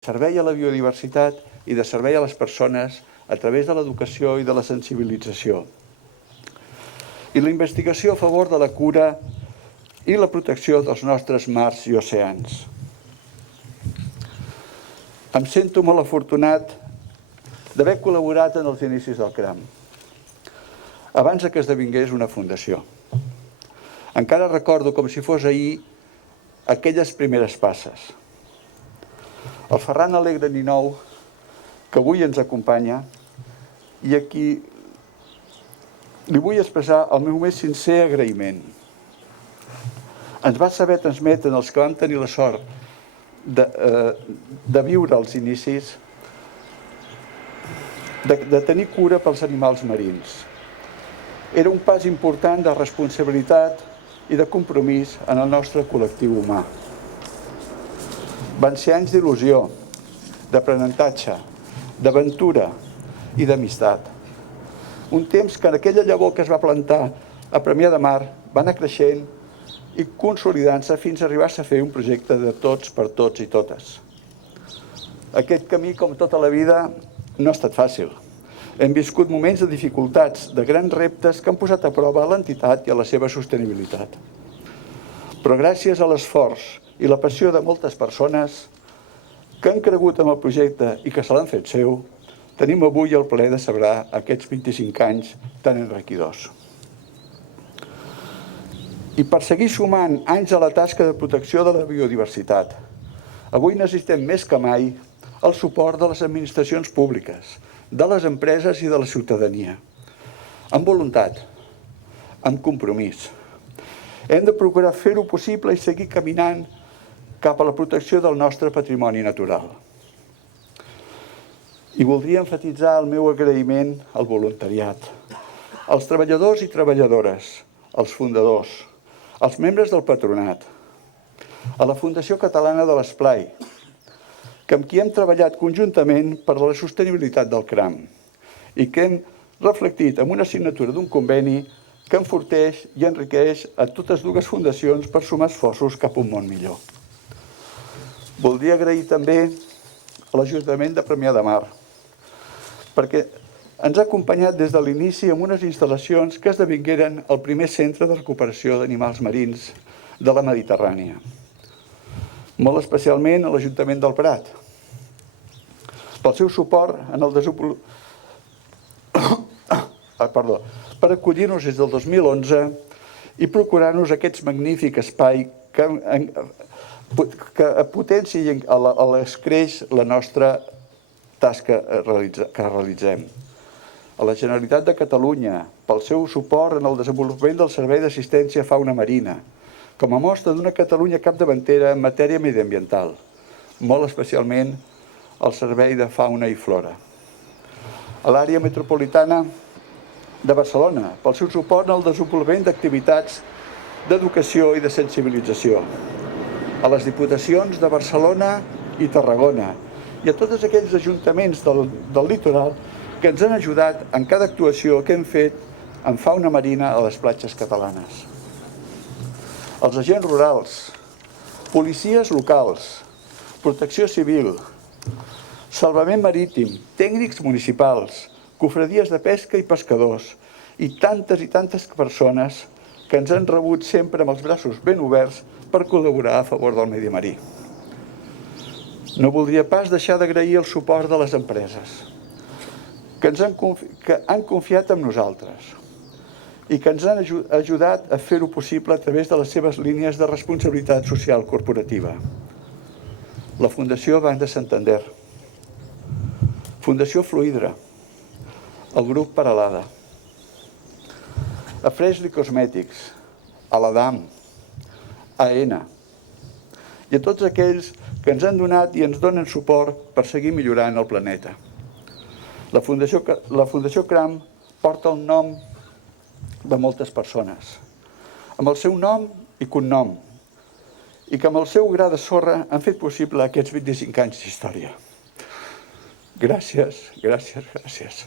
servei a la biodiversitat i de servei a les persones a través de l'educació i de la sensibilització. I la investigació a favor de la cura i la protecció dels nostres mars i oceans. Em sento molt afortunat d'haver col·laborat en els inicis del CRAM, abans que esdevingués una fundació. Encara recordo com si fos ahir aquelles primeres passes. El Ferran Alegre Ninou, que avui ens acompanya, i a qui li vull expressar el meu més sincer agraïment. Ens va saber transmetre, els que vam tenir la sort de viure els inicis, de tenir cura pels animals marins. Era un pas important de responsabilitat i de compromís en el nostre col·lectiu humà. Van ser anys d'il·lusió, d'aprenentatge, d'aventura i d'amistat. Un temps que en aquella llavor que es va plantar a Premià de Mar va anar creixent i consolidant-se fins a arribar-se a fer un projecte de tots per tots i totes. Aquest camí, com tota la vida, no ha estat fàcil. Hem viscut moments de dificultats, de grans reptes que han posat a prova l'entitat i a la seva sostenibilitat. Però gràcies a l'esforç i la passió de moltes persones que han cregut en el projecte i que se l'han fet seu, tenim avui el plaer de celebrar aquests 25 anys tan enriquidors. I per seguir sumant anys a la tasca de protecció de la biodiversitat, avui necessitem més que mai el suport de les administracions públiques, de les empreses i de la ciutadania, amb voluntat, amb compromís. Hem de procurar fer-ho possible i seguir caminant cap a la protecció del nostre patrimoni natural. I voldria emfatitzar el meu agraïment al voluntariat, als treballadors i treballadores, als fundadors, als membres del patronat, a la Fundació Catalana de l'Esplai, amb qui hem treballat conjuntament per a la sostenibilitat del CRAM i que hem reflectit en una signatura d'un conveni que enforteix i enriqueix a totes dues fundacions per sumar esforços cap a un món millor. Voldria agrair també a l'Ajuntament de Premià de Mar, perquè ens ha acompanyat des de l'inici amb unes instal·lacions que esdevingueren el primer centre de recuperació d'animals marins de la Mediterrània. Molt especialment a l'Ajuntament del Prat, pel seu suport en el desenvolupament per acollir-nos des del 2011 i procurar-nos aquests magnífic espai que potencia i escreix la nostra tasca que realitzem. A la Generalitat de Catalunya, pel seu suport en el desenvolupament del Servei d'Assistència a Fauna Marina, com a mostra d'una Catalunya capdavantera en matèria mediambiental, molt especialment al Servei de Fauna i Flora. A l'àrea metropolitana de Barcelona, pel seu suport en el desenvolupament d'activitats d'educació i de sensibilització. A les diputacions de Barcelona i Tarragona i a tots aquells ajuntaments del litoral que ens han ajudat en cada actuació que hem fet en fauna marina a les platges catalanes. Els agents rurals, policies locals, protecció civil, salvament marítim, tècnics municipals, cofradies de pesca i pescadors i tantes persones que ens han rebut sempre amb els braços ben oberts per col·laborar a favor del medi marí. No voldria pas deixar d'agrair el suport de les empreses que han confiat en nosaltres i que ens han ajudat a fer-ho possible a través de les seves línies de responsabilitat social corporativa. La Fundació Banc de Santander, Fundació Fluidra, el grup Peralada, a Freshly Cosmetics, a l'Adam, a ENA i a tots aquells que ens han donat i ens donen suport per seguir millorant el planeta. La Fundació CRAM porta el nom de moltes persones, amb el seu nom i cognom, i que amb el seu gra de sorra han fet possible aquests 25 anys d'història. Gràcies, gràcies, gràcies.